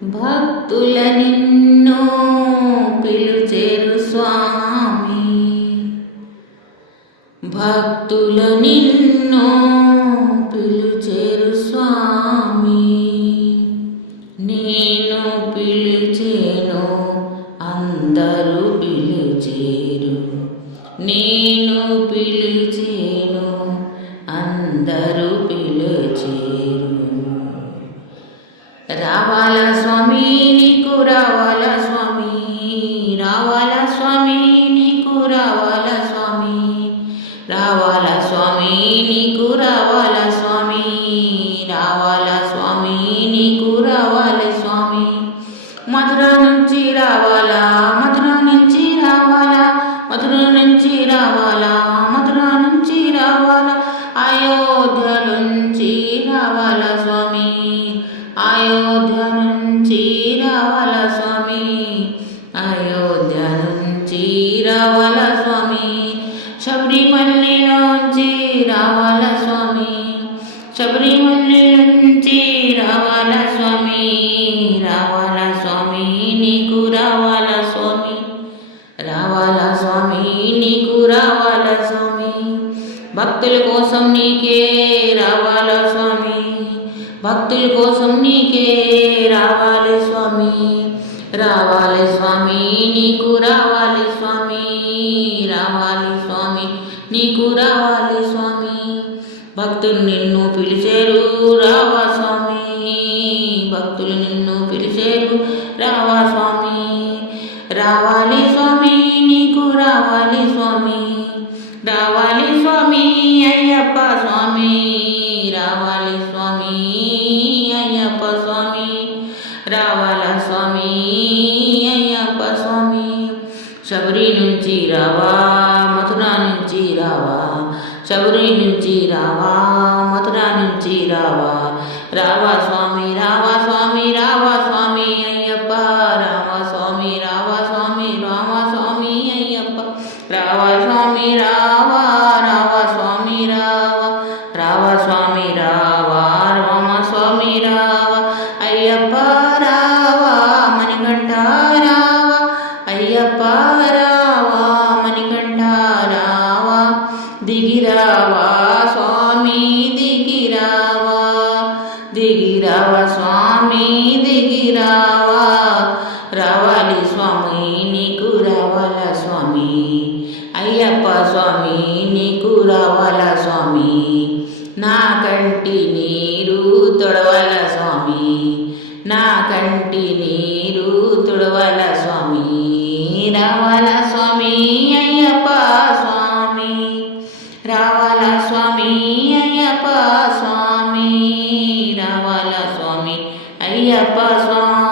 భక్తుల నిన్ను పిలుచెరు స్వామి, భక్తుల నిన్ను పిలుచెరు స్వామి. నేను పిలిచేను అందరూ పిలిచేరు, నేను పిలిచేను అందరూ పిలిచేరు. రావాల స్వామి నీకు రావాల స్వామి, రావాల స్వామి నీకు రావాల స్వామి, రావాల స్వామి నీకు రావాల స్వామి, రావాల స్వామి నీకు రావాల స్వామి. మధుర నుంచి రావాలా, మధుర నుంచి రావాలా, మధుర నుంచి రావాలా, మధుర నుంచి రావాలా. అయోధ్య నుంచి రావాల స్వామి, అయోధ్య నుంచి రావాల స్వామి, అయోధ్య నుంచి రావాల స్వామి. శబరిమల్లి నుంచి రావాల స్వామి, శబరిమల్లి నుంచి రావాల స్వామి, రావాల స్వామి నీకు రావాల స్వామి, రావాల స్వామి నీకు రావాల స్వామి. భక్తుల కోసం నీకే రావాల స్వామి, భక్తుల కోసం నీకే రావాలి స్వామి, రావాలి స్వామి నీకు రావాలి స్వామి, రావాలి స్వామి నీకు రావాలి స్వామి. భక్తులు నిన్ను పిలిచేరు రావా స్వామి, భక్తులు నిన్ను పిలిచేరు రావా స్వామి, రావాలి స్వామి నీకు రావాలి స్వామి, రావాలి స్వామి అయ్యప్ప స్వామి, రావాలి స్వామి అయ్యప్ప స్వామి, రావాల స్వామి అయ్యప్ప స్వామి. శబరి నుంచి రావా, మథుర నుంచి రావా, శబరి నుంచి రావా, మథుర నుంచి రావా, రావా స్వామి, రావా స్వామి, రావా స్వామి అయ్యప్ప, రావా స్వామి, రావా స్వామి, రావా స్వామి అయ్యప్ప, రావా స్వామి, రావా, రావా స్వామి, రావా, రావా స్వామి, రావా, రామ స్వామి, రావా అయ్యప్ప, రావా మణికంఠ, రావా అయ్యప్ప, రావా మణికంఠ, రావా దిగిరావా స్వామి, దిగిరావా, దిగిరావా స్వామి, దిగిరావా. రావాలి స్వామి నీకు రావాల స్వామి, అయ్యప్ప స్వామి నీకు రావాల స్వామి. నా కంటి నీరు తొడవల స్వామి, నా కంటి నీరు తొడవల స్వామి, రావాల స్వామి అయ్యప్ప స్వామి, రావాల స్వామి అయ్యప్ప స్వామి, రావాల స్వామి అయ్యప్ప స్వామి.